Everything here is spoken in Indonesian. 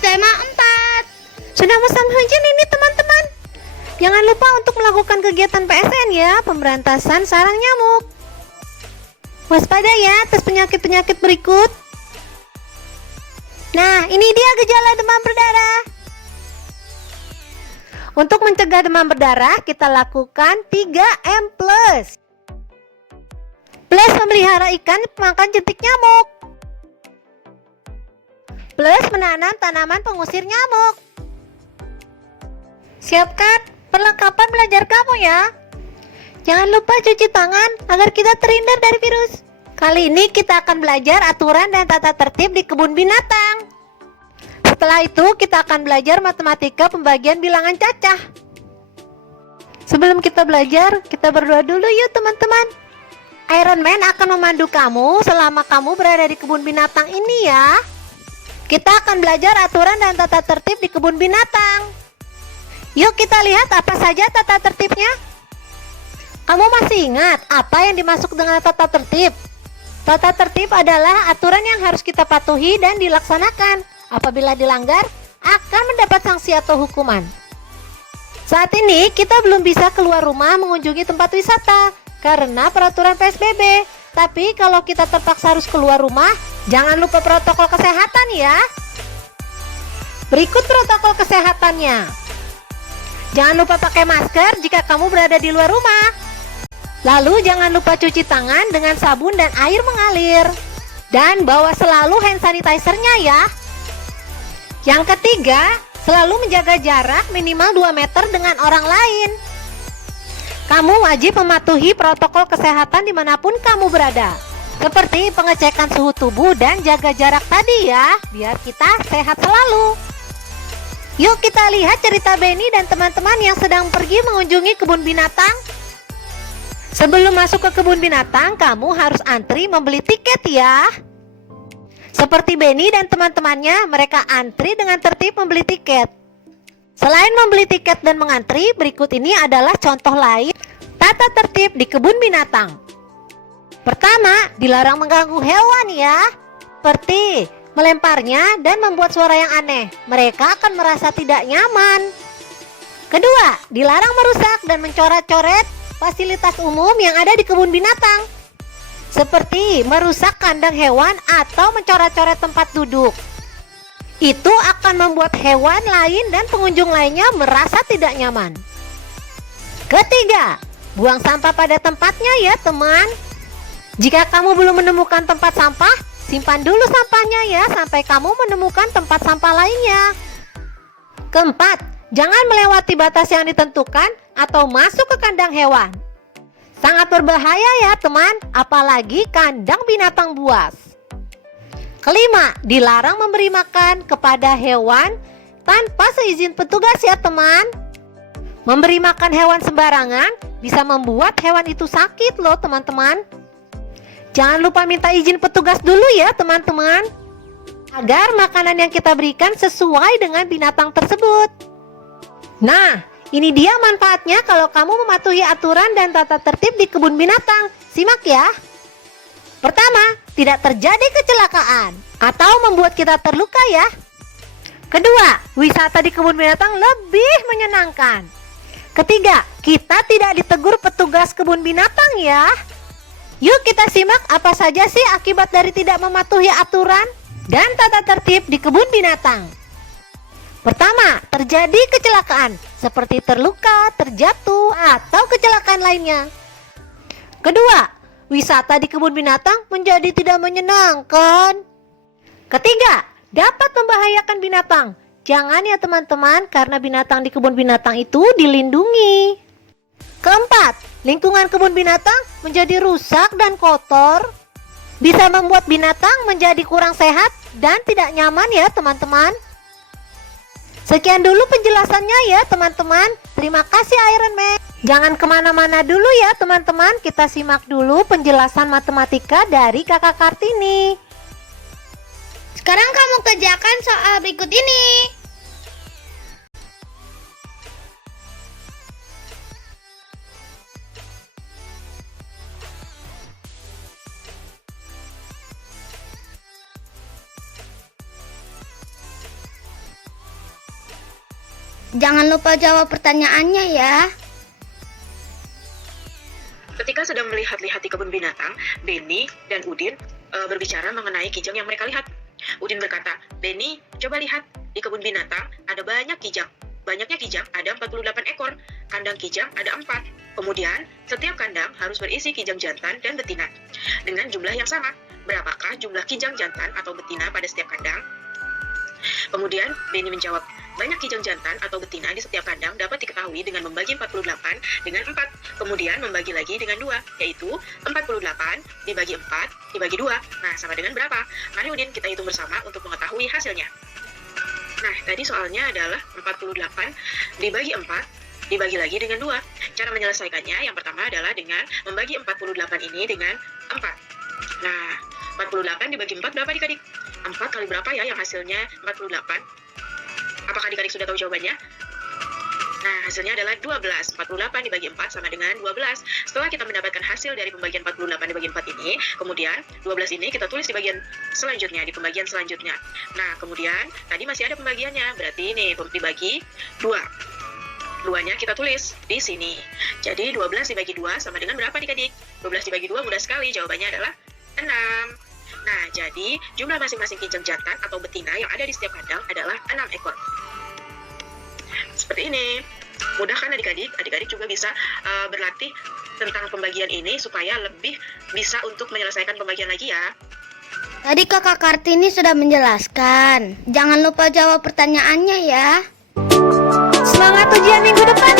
tema 4. Sudah musim hujan ini teman-teman. Jangan lupa untuk melakukan kegiatan PSN ya, pemberantasan sarang nyamuk. Waspada ya atas penyakit-penyakit berikut. Nah, ini dia gejala demam berdarah. Untuk mencegah demam berdarah, kita lakukan 3M+. Plus memelihara ikan makan jentik nyamuk. Plus menanam tanaman pengusir nyamuk. Siapkan perlengkapan belajar kamu ya. Jangan lupa cuci tangan agar kita terhindar dari virus. Kali ini kita akan belajar aturan dan tata tertib di kebun binatang. Setelah itu kita akan belajar matematika pembagian bilangan cacah. Sebelum kita belajar, kita berdoa dulu yuk teman-teman. Iron Man akan memandu kamu selama kamu berada di kebun binatang ini ya. Kita akan belajar aturan dan tata tertib di kebun binatang. Yuk kita lihat apa saja tata tertibnya. Kamu masih ingat apa yang dimaksud dengan tata tertib? Tata tertib adalah aturan yang harus kita patuhi dan dilaksanakan. Apabila dilanggar, akan mendapat sanksi atau hukuman. Saat ini kita belum bisa keluar rumah mengunjungi tempat wisata karena peraturan PSBB. Tapi kalau kita terpaksa harus keluar rumah, jangan lupa protokol kesehatan ya. Berikut protokol kesehatannya. Jangan lupa pakai masker jika kamu berada di luar rumah. Lalu jangan lupa cuci tangan dengan sabun dan air mengalir. Dan bawa selalu hand sanitizer-nya ya. Yang ketiga, selalu menjaga jarak minimal 2 meter dengan orang lain. Kamu wajib mematuhi protokol kesehatan dimanapun kamu berada. Seperti pengecekan suhu tubuh dan jaga jarak tadi ya, biar kita sehat selalu. Yuk kita lihat cerita Benny dan teman-teman yang sedang pergi mengunjungi kebun binatang. Sebelum masuk ke kebun binatang, kamu harus antri membeli tiket ya. Seperti Benny dan teman-temannya, mereka antri dengan tertib membeli tiket. Selain membeli tiket dan mengantri, berikut ini adalah contoh lain tata tertib di kebun binatang. Pertama, dilarang mengganggu hewan ya. Seperti melemparnya dan membuat suara yang aneh. Mereka akan merasa tidak nyaman. Kedua, dilarang merusak dan mencoret-coret fasilitas umum yang ada di kebun binatang. Seperti merusak kandang hewan atau mencoret-coret tempat duduk. Itu akan membuat hewan lain dan pengunjung lainnya merasa tidak nyaman. Ketiga, buang sampah pada tempatnya ya teman. Jika kamu belum menemukan tempat sampah, simpan dulu sampahnya ya sampai kamu menemukan tempat sampah lainnya. Keempat, jangan melewati batas yang ditentukan atau masuk ke kandang hewan. Sangat berbahaya ya teman, apalagi kandang binatang buas. Kelima, dilarang memberi makan kepada hewan tanpa seizin petugas ya teman. Memberi makan hewan sembarangan bisa membuat hewan itu sakit loh teman-teman. Jangan lupa minta izin petugas dulu ya teman-teman, agar makanan yang kita berikan sesuai dengan binatang tersebut. Nah, ini dia manfaatnya kalau kamu mematuhi aturan dan tata tertib di kebun binatang. Simak ya. Pertama, tidak terjadi kecelakaan atau membuat kita terluka ya. Kedua, wisata di kebun binatang lebih menyenangkan. Ketiga, kita tidak ditegur petugas kebun binatang ya. Yuk kita simak apa saja sih akibat dari tidak mematuhi aturan dan tata tertib di kebun binatang. Pertama, terjadi kecelakaan seperti terluka, terjatuh, atau kecelakaan lainnya. Kedua, wisata di kebun binatang menjadi tidak menyenangkan. Ketiga, dapat membahayakan binatang. Jangan ya teman-teman, karena binatang di kebun binatang itu dilindungi. Keempat, lingkungan kebun binatang menjadi rusak dan kotor. Bisa membuat binatang menjadi kurang sehat dan tidak nyaman ya teman-teman. Sekian dulu penjelasannya ya teman-teman. Terima kasih Iron Man. Jangan kemana-mana dulu ya teman-teman. Kita simak dulu penjelasan matematika dari Kakak Kartini. Sekarang kamu kerjakan soal berikut ini. Jangan lupa jawab pertanyaannya ya. Ketika sedang melihat-lihat di kebun binatang, Benny dan Udin berbicara mengenai kijang yang mereka lihat. Udin berkata, "Benny, coba lihat, di kebun binatang ada banyak kijang. Banyaknya kijang ada 48 ekor, kandang kijang ada 4. Kemudian, setiap kandang harus berisi kijang jantan dan betina. Dengan jumlah yang sama, berapakah jumlah kijang jantan atau betina pada setiap kandang?" Kemudian, Benny menjawab, "Banyak kijang jantan atau betina di setiap kandang dapat diketahui dengan membagi 48 dengan 4, kemudian membagi lagi dengan 2, yaitu 48 dibagi 4 dibagi 2. Nah, sama dengan berapa? Mari Udin kita hitung bersama untuk mengetahui hasilnya. Nah, tadi soalnya adalah 48 dibagi 4 dibagi lagi dengan 2. Cara menyelesaikannya yang pertama adalah dengan membagi 48 ini dengan 4. Nah, 48 dibagi 4 berapa adik-adik? 4 kali berapa ya yang hasilnya 48? Apakah adik-adik sudah tahu jawabannya? Nah, hasilnya adalah 12. 48 dibagi 4 sama dengan 12. Setelah kita mendapatkan hasil dari pembagian 48 dibagi 4 ini, kemudian 12 ini kita tulis di bagian selanjutnya, di pembagian selanjutnya. Nah, kemudian tadi masih ada pembagiannya, berarti ini dibagi 2. 2-nya kita tulis di sini. Jadi 12 dibagi 2 sama dengan berapa adik-adik? 12 dibagi 2 mudah sekali, jawabannya adalah 6. Nah, jadi jumlah masing-masing kijang jantan atau betina yang ada di setiap kandang adalah 6 ekor. Seperti ini. Mudah kan adik-adik? Adik-adik juga bisa berlatih tentang pembagian ini supaya lebih bisa untuk menyelesaikan pembagian lagi ya. Tadi Kakak Kartini sudah menjelaskan. Jangan lupa jawab pertanyaannya ya. Semangat ujian minggu depan